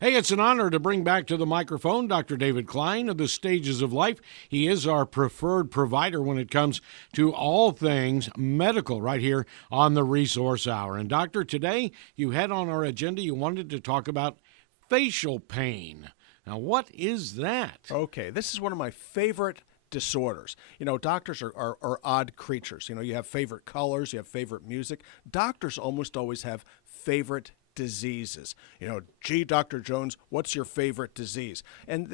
Hey, it's an honor to bring back to the microphone Dr. David Klein of the Stages of Life. He is our preferred provider when it comes to all things medical right here on the Resource Hour. And doctor, today you had on our agenda, you wanted to talk about facial pain. Now, what is that? Okay, this is one of my favorite disorders. You know, doctors are odd creatures. You know, you have favorite colors, you have favorite music. Doctors almost always have favorite diseases. You know, gee, Dr. Jones, what's your favorite disease? And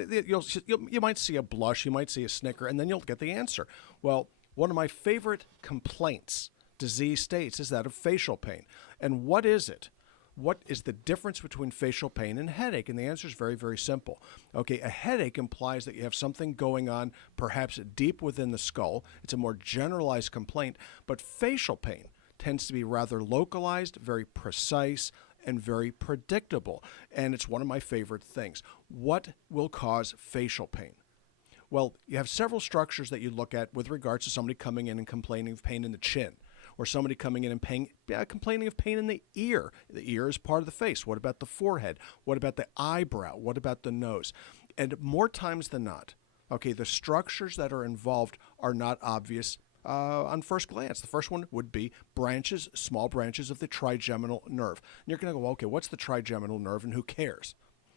you might see a blush, you might see a snicker, and then you'll get the answer. Well, one of my favorite complaints, disease states, is that of facial pain. And what is it? What is the difference between facial pain and headache? And the answer is very, very simple. Okay, a headache implies that you have something going on perhaps deep within the skull. It's a more generalized complaint, but facial pain tends to be rather localized, very precise, and very predictable. And it's one of my favorite things. What will cause facial pain? Well, you have several structures that you look at with regards to somebody coming in and complaining of pain in the chin, or somebody coming in and complaining of pain in the ear. The ear is part of the face. What about the forehead? What about the eyebrow? What about the nose? And more times than not, okay, the structures that are involved are not obvious on first glance. The first one would be branches, small branches of the trigeminal nerve. And you're going to go, okay, what's the trigeminal nerve and who cares?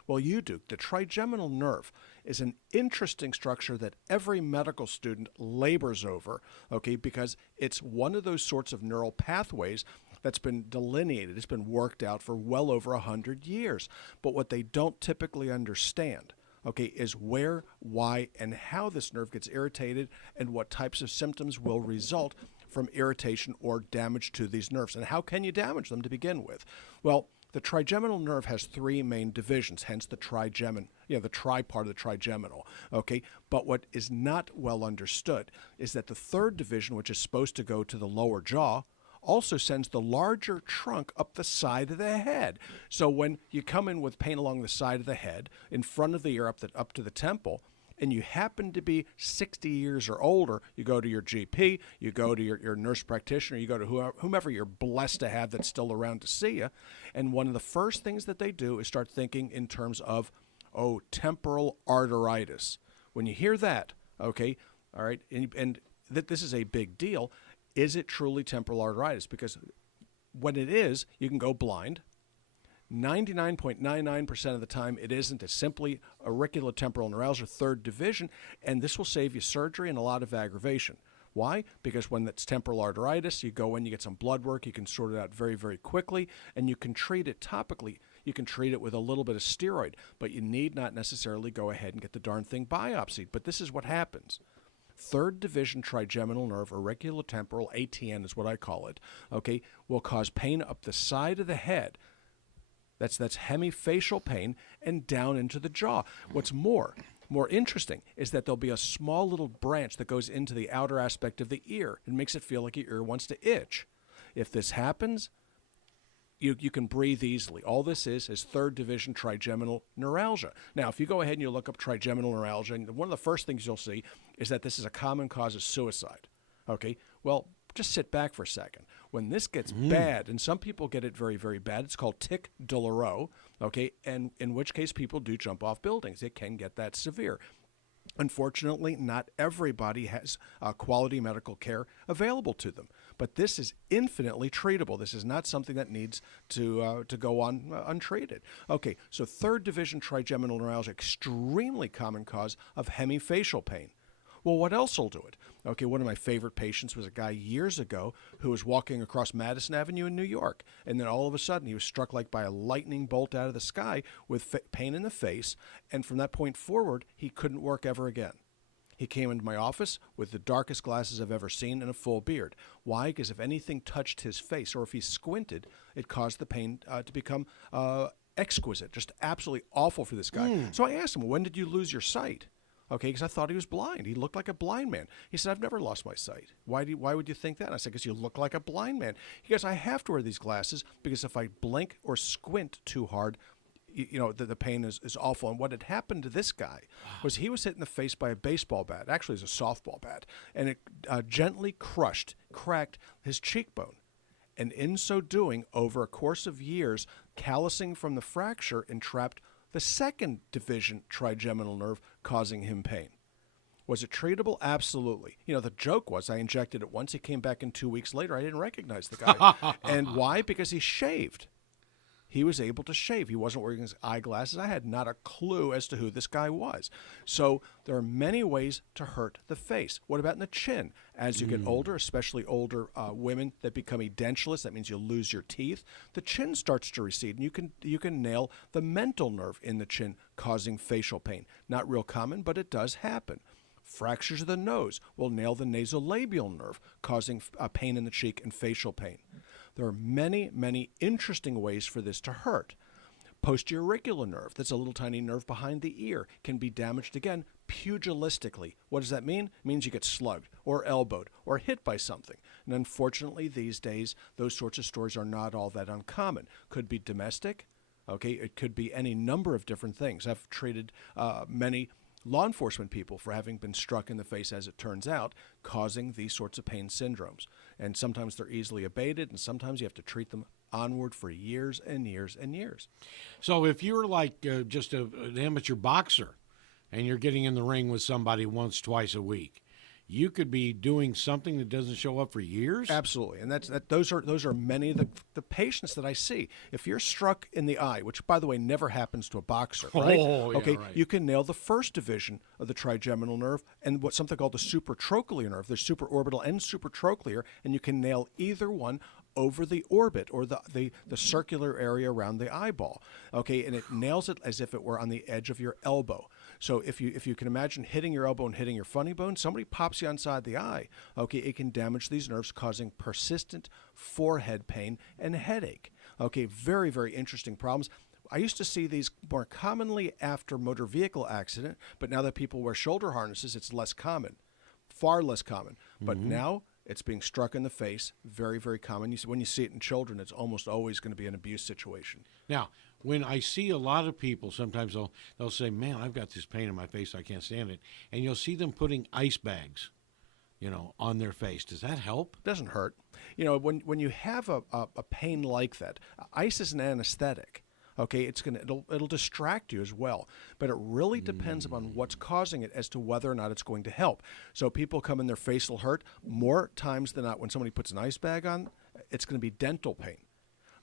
Well, you do. The trigeminal nerve is an interesting structure that every medical student labors over, okay, because it's one of those sorts of neural pathways that's been delineated. It's been worked out for well over 100 years. But what they don't typically understand, okay, is where, why, and how this nerve gets irritated and what types of symptoms will result from irritation or damage to these nerves. And how can you damage them to begin with? Well, the trigeminal nerve has three main divisions, hence the trigemin, the tri part of the trigeminal, okay? But what is not well understood is that the third division, which is supposed to go to the lower jaw, also sends the larger trunk up the side of the head. So when you come in with pain along the side of the head, in front of the ear, up to the temple, and you happen to be 60 years or older, you go to your GP, you go to your nurse practitioner, you go to whomever you're blessed to have that's still around to see you, and one of the first things that they do is start thinking in terms of, temporal arteritis. When you hear that, okay, all right, and this is a big deal. Is it truly temporal arteritis? Because when it is, you can go blind. 99.99% of the time, it isn't. It's simply auriculotemporal neuralgia, third division, and this will save you surgery and a lot of aggravation. Why? Because when it's temporal arteritis, you go in, you get some blood work, you can sort it out very, very quickly, and you can treat it topically. You can treat it with a little bit of steroid, but you need not necessarily go ahead and get the darn thing biopsied. But this is what happens. Third division trigeminal nerve, auriculotemporal, ATN is what I call it, okay, will cause pain up the side of the head. That's hemifacial pain and down into the jaw. What's more interesting is that there'll be a small little branch that goes into the outer aspect of the ear and makes it feel like your ear wants to itch. If this happens, you can breathe easily. All this is third division trigeminal neuralgia. Now, if you go ahead and you look up trigeminal neuralgia, and one of the first things you'll see is that this is a common cause of suicide. Okay, well, just sit back for a second. When this gets bad, and some people get it very, very bad, it's called tic douloureux, okay, and in which case people do jump off buildings. It can get that severe. Unfortunately, not everybody has quality medical care available to them, but this is infinitely treatable. This is not something that needs to go on untreated. Okay, so third division trigeminal neuralgia, extremely common cause of hemifacial pain. Well, what else will do it? Okay, one of my favorite patients was a guy years ago who was walking across Madison Avenue in New York, and then all of a sudden he was struck like by a lightning bolt out of the sky with pain in the face, and from that point forward, he couldn't work ever again. He came into my office with the darkest glasses I've ever seen and a full beard. Why? Because if anything touched his face or if he squinted, it caused the pain to become exquisite, just absolutely awful for this guy. So I asked him, when did you lose your sight? Okay, because I thought he was blind. He looked like a blind man. He said, I've never lost my sight. Why would you think that? And I said, because you look like a blind man. He goes, I have to wear these glasses because if I blink or squint too hard, the pain is awful. And what had happened to this guy was he was hit in the face by a baseball bat. Actually, it was a softball bat. And it gently cracked his cheekbone. And in so doing, over a course of years, callousing from the fracture entrapped the second division trigeminal nerve causing him pain. Was it treatable? Absolutely. You know, the joke was I injected it once. He came back in 2 weeks later. I didn't recognize the guy. And why? Because he shaved. He was able to shave. He wasn't wearing his eyeglasses. I had not a clue as to who this guy was. So there are many ways to hurt the face. What about in the chin? As you get older, especially older women that become edentulous, that means you lose your teeth, the chin starts to recede, and you can nail the mental nerve in the chin, causing facial pain. Not real common, but it does happen. Fractures of the nose will nail the nasolabial nerve, causing pain in the cheek and facial pain. There are many, many interesting ways for this to hurt. Posterior auricular nerve, that's a little tiny nerve behind the ear, can be damaged again pugilistically. What does that mean? It means you get slugged or elbowed or hit by something. And unfortunately, these days, those sorts of stories are not all that uncommon. Could be domestic. Okay, it could be any number of different things. I've treated many law enforcement people for having been struck in the face, as it turns out, causing these sorts of pain syndromes. And sometimes they're easily abated, and sometimes you have to treat them onward for years and years and years. So if you're like just an amateur boxer and you're getting in the ring with somebody once, twice a week, you could be doing something that doesn't show up for years? Absolutely. And those are many of the patients that I see. If you're struck in the eye, which, by the way, never happens to a boxer, right? Oh, yeah, okay, right. You can nail the first division of the trigeminal nerve and what's something called the supratrochlear nerve. There's supraorbital and supratrochlear, and you can nail either one over the orbit or the circular area around the eyeball. Okay, and it nails it as if it were on the edge of your elbow. So if you can imagine hitting your elbow and hitting your funny bone, somebody pops you inside the eye, okay, it can damage these nerves, causing persistent forehead pain and headache. Okay, very, very interesting problems. I used to see these more commonly after motor vehicle accident, but now that people wear shoulder harnesses, it's less common, far less common. But now it's being struck in the face, very, very common. When you see it in children, it's almost always going to be an abuse situation. Now, when I see a lot of people, sometimes they'll say, man, I've got this pain in my face, I can't stand it. And you'll see them putting ice bags, on their face. Does that help? Doesn't hurt. When you have a pain like that, ice is an anesthetic. Okay, it'll distract you as well, but it really depends upon what's causing it as to whether or not it's going to help. So people come in, their face will hurt. More times than not, when somebody puts an ice bag on, it's going to be dental pain.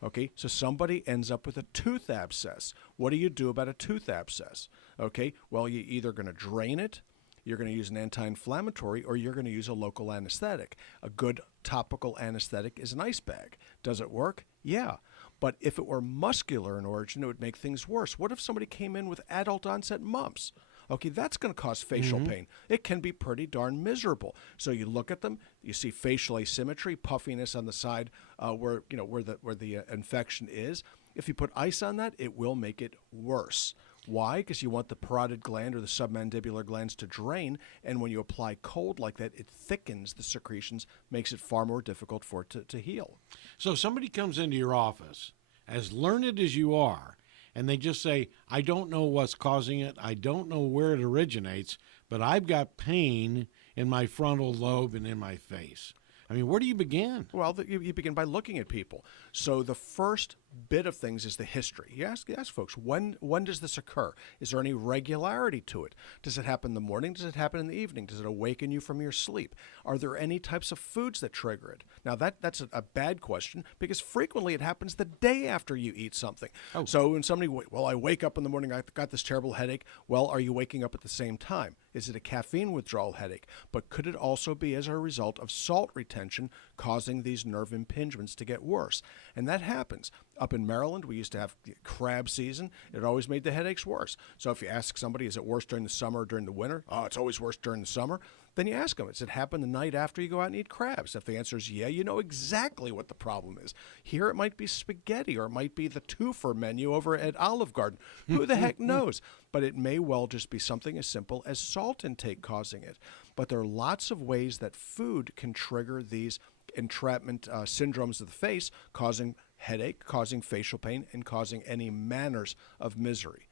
Okay, so somebody ends up with a tooth abscess. What do you do about a tooth abscess? Okay, well, you're either going to drain it, you're going to use an anti-inflammatory, or you're going to use a local anesthetic. A good topical anesthetic is an ice bag. Does it work? Yeah. But if it were muscular in origin, it would make things worse. What if somebody came in with adult onset mumps? Okay, that's going to cause facial pain. It can be pretty darn miserable. So you look at them, you see facial asymmetry, puffiness on the side where the infection is. If you put ice on that, it will make it worse. Why? Because you want the parotid gland or the submandibular glands to drain, and when you apply cold like that, it thickens the secretions, makes it far more difficult for it to heal. So somebody comes into your office, as learned as you are, and they just say, I don't know what's causing it, I don't know where it originates, but I've got pain in my frontal lobe and in my face. I mean, where do you begin? Well, you begin by looking at people. So the first bit of things is the history. You ask folks, when does this occur? Is there any regularity to it? Does it happen in the morning? Does it happen in the evening? Does it awaken you from your sleep? Are there any types of foods that trigger it? Now, that's a bad question, because frequently it happens the day after you eat something. Oh. So when somebody, I wake up in the morning, I've got this terrible headache. Well, are you waking up at the same time? Is it a caffeine withdrawal headache? But could it also be as a result of salt retention causing these nerve impingements to get worse? And that happens. Up in Maryland, we used to have crab season. It always made the headaches worse. So if you ask somebody, is it worse during the summer or during the winter? Oh, it's always worse during the summer. Then you ask them, does it happen the night after you go out and eat crabs? If the answer is yeah, you know exactly what the problem is. Here it might be spaghetti, or it might be the twofer menu over at Olive Garden. Who the heck knows? But it may well just be something as simple as salt intake causing it. But there are lots of ways that food can trigger these entrapment syndromes of the face, causing headache, causing facial pain, and causing any manners of misery.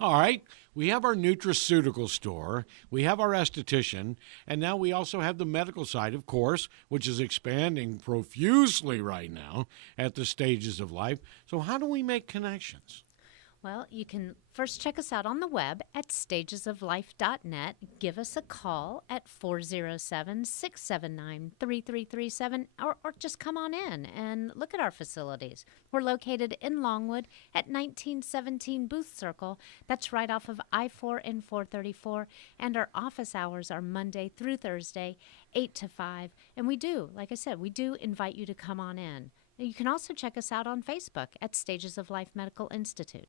All right, we have our nutraceutical store, we have our esthetician, and now we also have the medical side, of course, which is expanding profusely right now at the stages of life. So how do we make connections? Well, you can first check us out on the web at stagesoflife.net. Give us a call at 407-679-3337 or just come on in and look at our facilities. We're located in Longwood at 1917 Booth Circle. That's right off of I-4 and 434. And our office hours are Monday through Thursday, 8 to 5. And we do, like I said, we do invite you to come on in. You can also check us out on Facebook at Stages of Life Medical Institute.